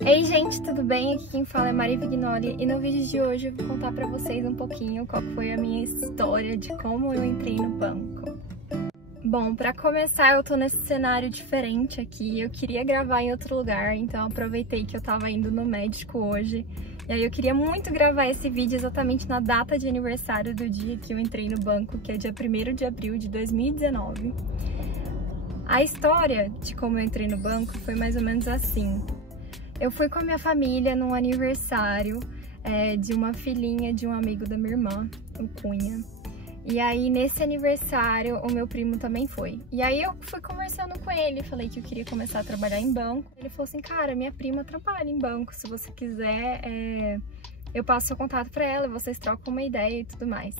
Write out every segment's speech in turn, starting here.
Ei gente, tudo bem? Aqui quem fala é Mari Vignoli e no vídeo de hoje eu vou contar pra vocês um pouquinho qual foi a minha história de como eu entrei no banco. Bom, pra começar eu tô nesse cenário diferente aqui, eu queria gravar em outro lugar, então aproveitei que eu tava indo no médico hoje. E aí eu queria muito gravar esse vídeo exatamente na data de aniversário do dia que eu entrei no banco, que é dia 1º de abril de 2019. A história de como eu entrei no banco foi mais ou menos assim. Eu fui com a minha família num aniversário de uma filhinha de um amigo da minha irmã, o Cunha. E aí, nesse aniversário, o meu primo também foi. E aí, eu fui conversando com ele, falei que eu queria começar a trabalhar em banco. Ele falou assim, cara, minha prima trabalha em banco, se você quiser, eu passo seu contato pra ela, vocês trocam uma ideia e tudo mais.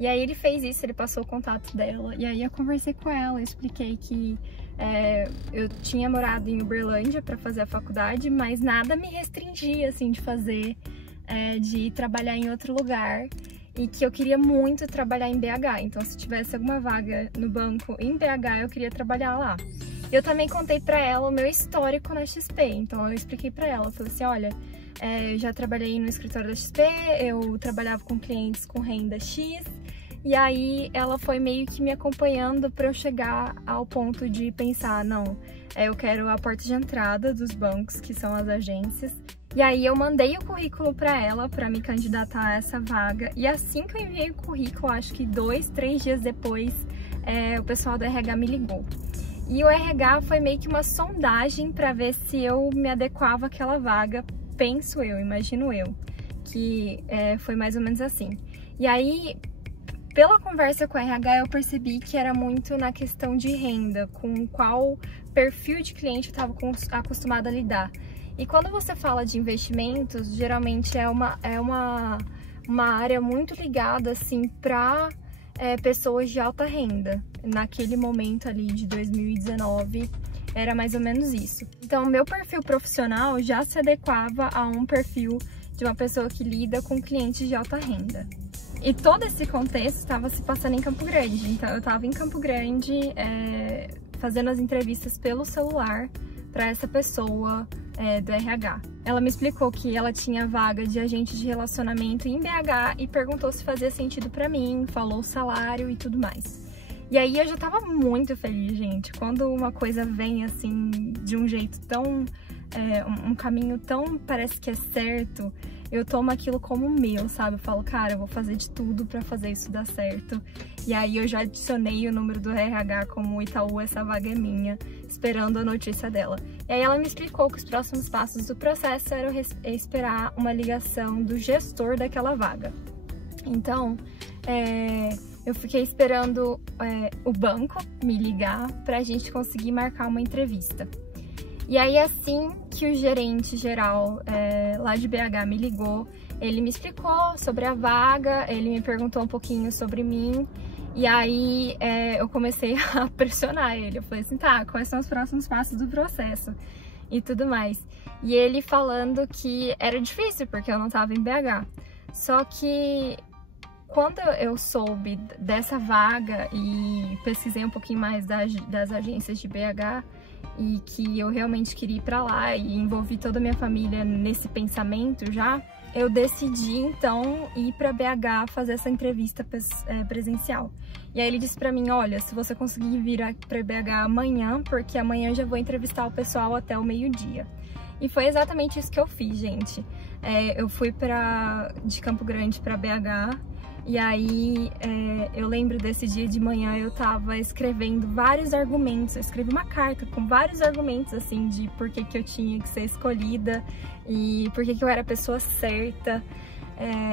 E aí, ele fez isso, ele passou o contato dela. E aí, eu conversei com ela, eu expliquei que eu tinha morado em Uberlândia para fazer a faculdade, mas nada me restringia, assim, de fazer, de ir trabalhar em outro lugar. E que eu queria muito trabalhar em BH, então se tivesse alguma vaga no banco em BH, eu queria trabalhar lá. Eu também contei pra ela o meu histórico na XP, então eu expliquei pra ela, falei assim, olha, eu já trabalhei no escritório da XP, eu trabalhava com clientes com renda X, e aí ela foi meio que me acompanhando pra eu chegar ao ponto de pensar, não, eu quero a porta de entrada dos bancos, que são as agências. E aí eu mandei o currículo para ela para me candidatar a essa vaga. E assim que eu enviei o currículo, acho que 2, 3 dias depois, o pessoal do RH me ligou. E o RH foi meio que uma sondagem para ver se eu me adequava àquela vaga, penso eu, imagino eu, que foi mais ou menos assim. E aí, pela conversa com o RH, eu percebi que era muito na questão de renda, com qual perfil de cliente eu estava acostumada a lidar. E quando você fala de investimentos, geralmente é uma área muito ligada assim para pessoas de alta renda. Naquele momento ali de 2019 era mais ou menos isso. Então o meu perfil profissional já se adequava a um perfil de uma pessoa que lida com clientes de alta renda. E todo esse contexto estava se passando em Campo Grande. Então eu estava em Campo Grande fazendo as entrevistas pelo celular para essa pessoa do RH. Ela me explicou que ela tinha vaga de agente de relacionamento em BH e perguntou se fazia sentido para mim, falou o salário e tudo mais. E aí eu já tava muito feliz, gente. Quando uma coisa vem assim, de um jeito tão... um caminho tão parece que é certo, eu tomo aquilo como meu, sabe? Eu falo, cara, eu vou fazer de tudo pra fazer isso dar certo. E aí eu já adicionei o número do RH como Itaú, essa vaga é minha, esperando a notícia dela. E aí ela me explicou que os próximos passos do processo eram esperar uma ligação do gestor daquela vaga. Então, eu fiquei esperando o banco me ligar pra gente conseguir marcar uma entrevista. E aí, assim que o gerente geral lá de BH me ligou, ele me explicou sobre a vaga, ele me perguntou um pouquinho sobre mim, e aí eu comecei a pressionar ele. Eu falei assim, tá, quais são os próximos passos do processo? E tudo mais. E ele falando que era difícil, porque eu não tava em BH. Só que quando eu soube dessa vaga e pesquisei um pouquinho mais das agências de BH, e que eu realmente queria ir pra lá e envolvi toda a minha família nesse pensamento já, eu decidi então ir pra BH fazer essa entrevista presencial. E aí ele disse pra mim, olha, se você conseguir vir pra BH amanhã, porque amanhã eu já vou entrevistar o pessoal até o meio-dia. E foi exatamente isso que eu fiz, gente. Eu fui de Campo Grande pra BH, e aí eu lembro desse dia de manhã eu tava escrevendo vários argumentos, eu escrevi uma carta com vários argumentos assim de por que eu tinha que ser escolhida e por que eu era a pessoa certa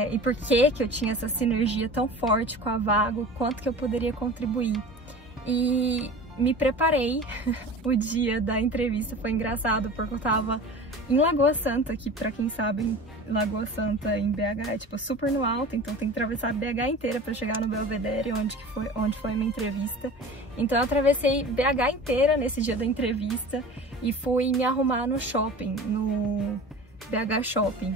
e por que eu tinha essa sinergia tão forte com a vaga, o quanto que eu poderia contribuir. E me preparei, o dia da entrevista foi engraçado porque eu tava em Lagoa Santa, que pra quem sabe, Lagoa Santa em BH é tipo super no alto, então tem que atravessar BH inteira pra chegar no Belvedere, onde foi a minha entrevista. Então eu atravessei BH inteira nesse dia da entrevista e fui me arrumar no shopping, BH Shopping.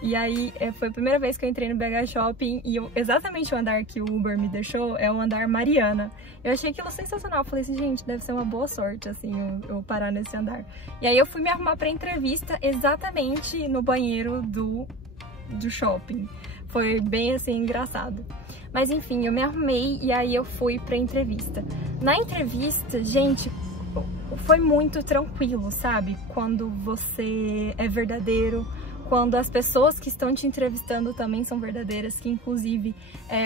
E aí foi a primeira vez que eu entrei no BH Shopping e exatamente o andar que o Uber me deixou é o andar Mariana. Eu achei aquilo sensacional, falei assim, gente, deve ser uma boa sorte, assim, eu parar nesse andar. E aí eu fui me arrumar pra entrevista exatamente no banheiro do shopping. Foi bem, assim, engraçado. Mas enfim, eu me arrumei e aí eu fui pra entrevista. Na entrevista, gente, foi muito tranquilo, sabe? Quando você é verdadeiro, quando as pessoas que estão te entrevistando também são verdadeiras, que inclusive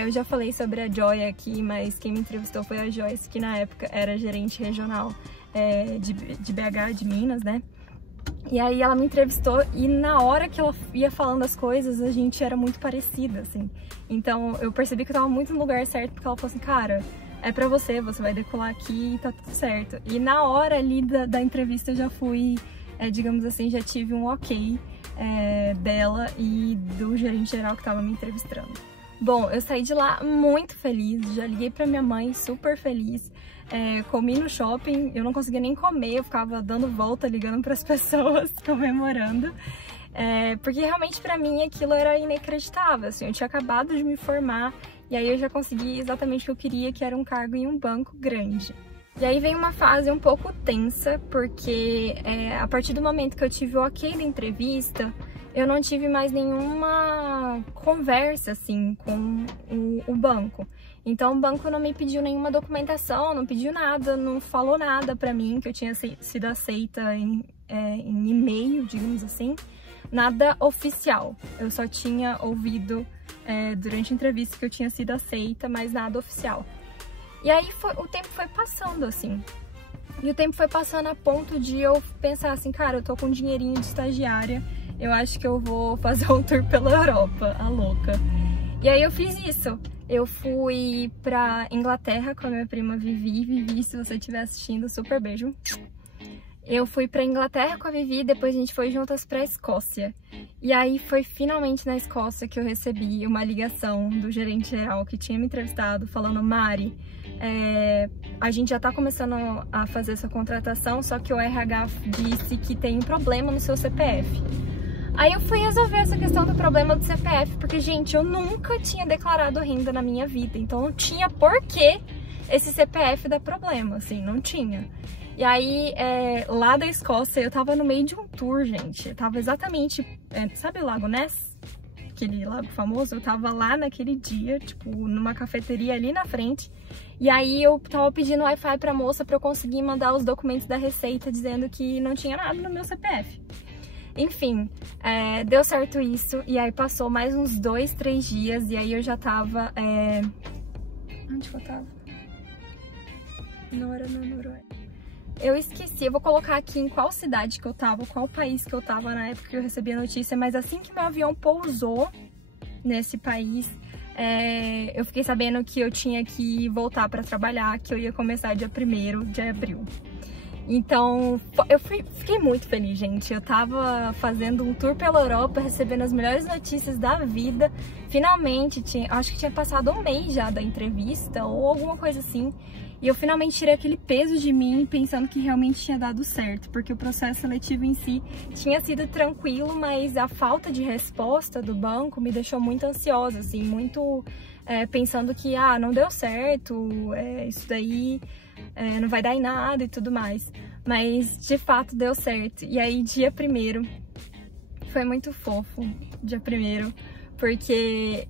eu já falei sobre a Joy aqui, mas quem me entrevistou foi a Joyce, que na época era gerente regional de BH, de Minas, né? E aí ela me entrevistou e na hora que ela ia falando as coisas, a gente era muito parecida, assim. Então eu percebi que eu tava muito no lugar certo, porque ela falou assim, cara, é pra você vai decolar aqui e tá tudo certo. E na hora ali da entrevista eu já fui, digamos assim, já tive um ok dela e do gerente geral que tava me entrevistando. Bom, eu saí de lá muito feliz, já liguei pra minha mãe super feliz. Comi no shopping, eu não conseguia nem comer, eu ficava dando volta, ligando para as pessoas, comemorando. Porque realmente pra mim aquilo era inacreditável, assim, eu tinha acabado de me formar e aí eu já consegui exatamente o que eu queria, que era um cargo em um banco grande. E aí vem uma fase um pouco tensa, porque a partir do momento que eu tive o ok da entrevista, eu não tive mais nenhuma conversa, assim, com o banco. Então o banco não me pediu nenhuma documentação, não pediu nada, não falou nada pra mim, que eu tinha sido aceita em e-mail, digamos assim. Nada oficial. Eu só tinha ouvido durante a entrevista que eu tinha sido aceita, mas nada oficial. E aí o tempo foi passando, assim. E o tempo foi passando a ponto de eu pensar assim, cara, eu tô com um dinheirinho de estagiária, eu acho que eu vou fazer um tour pela Europa, a louca. E aí eu fiz isso. Eu fui pra Inglaterra com a minha prima Vivi. Vivi, se você estiver assistindo, super beijo. Eu fui pra Inglaterra com a Vivi, depois a gente foi juntas pra Escócia. E aí foi finalmente na Escócia que eu recebi uma ligação do gerente geral que tinha me entrevistado, falando, Mari, a gente já tá começando a fazer essa contratação, só que o RH disse que tem um problema no seu CPF. Aí eu fui resolver essa questão do problema do CPF, porque, gente, eu nunca tinha declarado renda na minha vida, então não tinha por que esse CPF dar problema, assim, não tinha. E aí, lá da Escócia, eu tava no meio de um tour, gente, eu tava exatamente, sabe o Lago Ness? Aquele lago famoso? Eu tava lá naquele dia, tipo, numa cafeteria ali na frente, e aí eu tava pedindo Wi-Fi pra moça pra eu conseguir mandar os documentos da Receita dizendo que não tinha nada no meu CPF. Enfim, deu certo isso, e aí passou mais uns 2, 3 dias, e aí eu já tava... Onde que eu tava? Noruega. Eu esqueci, eu vou colocar aqui em qual cidade que eu tava, qual país que eu tava na época que eu recebi a notícia, mas assim que meu avião pousou nesse país, eu fiquei sabendo que eu tinha que voltar pra trabalhar, que eu ia começar dia 1º de abril. Então, eu fiquei muito feliz, gente. Eu tava fazendo um tour pela Europa, recebendo as melhores notícias da vida. Finalmente, acho que tinha passado um mês já da entrevista, ou alguma coisa assim. E eu finalmente tirei aquele peso de mim, pensando que realmente tinha dado certo. Porque o processo seletivo em si tinha sido tranquilo, mas a falta de resposta do banco me deixou muito ansiosa, assim, muito pensando que, não deu certo, isso daí... não vai dar em nada e tudo mais, mas de fato deu certo. E aí dia 1º foi muito fofo, dia 1º, porque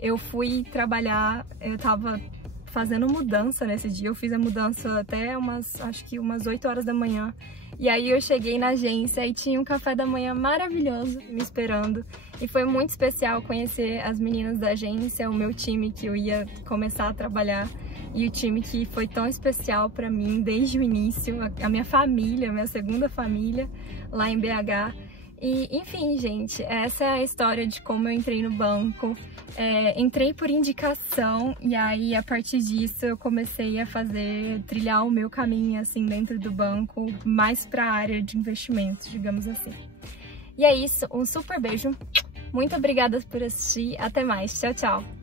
eu fui trabalhar, eu tava fazendo mudança nesse dia, eu fiz a mudança até acho que umas 8 horas da manhã, e aí eu cheguei na agência e tinha um café da manhã maravilhoso me esperando, e foi muito especial conhecer as meninas da agência, o meu time que eu ia começar a trabalhar, e o time que foi tão especial pra mim desde o início, a minha família, a minha segunda família lá em BH. E, enfim, gente, essa é a história de como eu entrei no banco. Entrei por indicação e aí, a partir disso, eu comecei a trilhar o meu caminho, assim, dentro do banco, mais pra área de investimentos, digamos assim. E é isso, um super beijo, muito obrigada por assistir, até mais, tchau, tchau!